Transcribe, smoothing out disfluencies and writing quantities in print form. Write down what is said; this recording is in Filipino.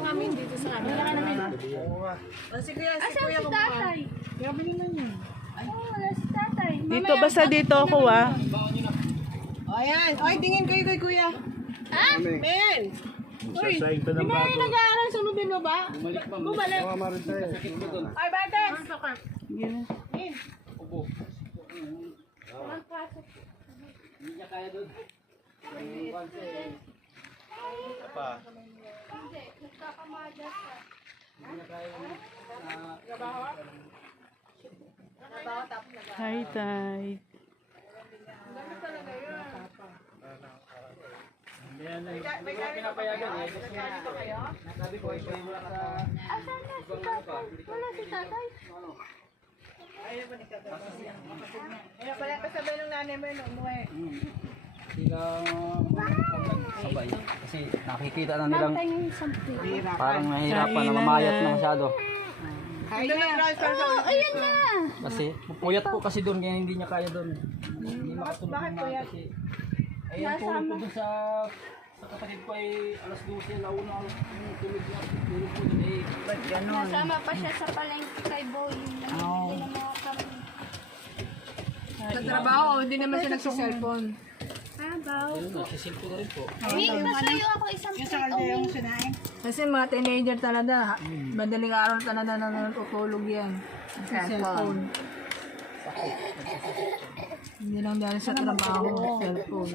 Kami dito sa amin. Wala ka naman. Si Kuya, si Kuya si tatay? Kaya bilhin na niya. Oo, wala si tatay. Dito, basta dito ako ah. O, ayan. Oy, tingin kayo kay Kuya. Ha? Men! Uy, Sasayin pa ng hindi bago. nag-aaral, sunodin mo ba? Bumalik. Ay, bate! In. Hi, Tay. Asan na si tatay? Wala si tatay. Kaya pala kasabay ng nanay mo yun, umuwi. Sila sabay. Kasi nakikita na nilang Tingin something. parang nahihirapan na mamayat na masyado. Ito na-transfer sa ulit. Ayan na. Kasi puyat po kasi doon kaya hindi niya kaya doon. Hindi makatulog Bakit na puyat? kasi. Ayun tulog po doon sa kapatid ko ay alas 12 launa tulog na tulog po doon eh. Nasama pa siya sa palengke kay Boy. Namimili ng mga kami. Sa trabaho, hindi naman siya nagsiselfone. Habaw. Ayun nagsisilpo na rin po. Pasuyo ako isang plate. Kasi mga teenager talaga, madaling araw talaga na natutulog yan. Cellphone. Hindi lang dahil sa trabaho, cellphone.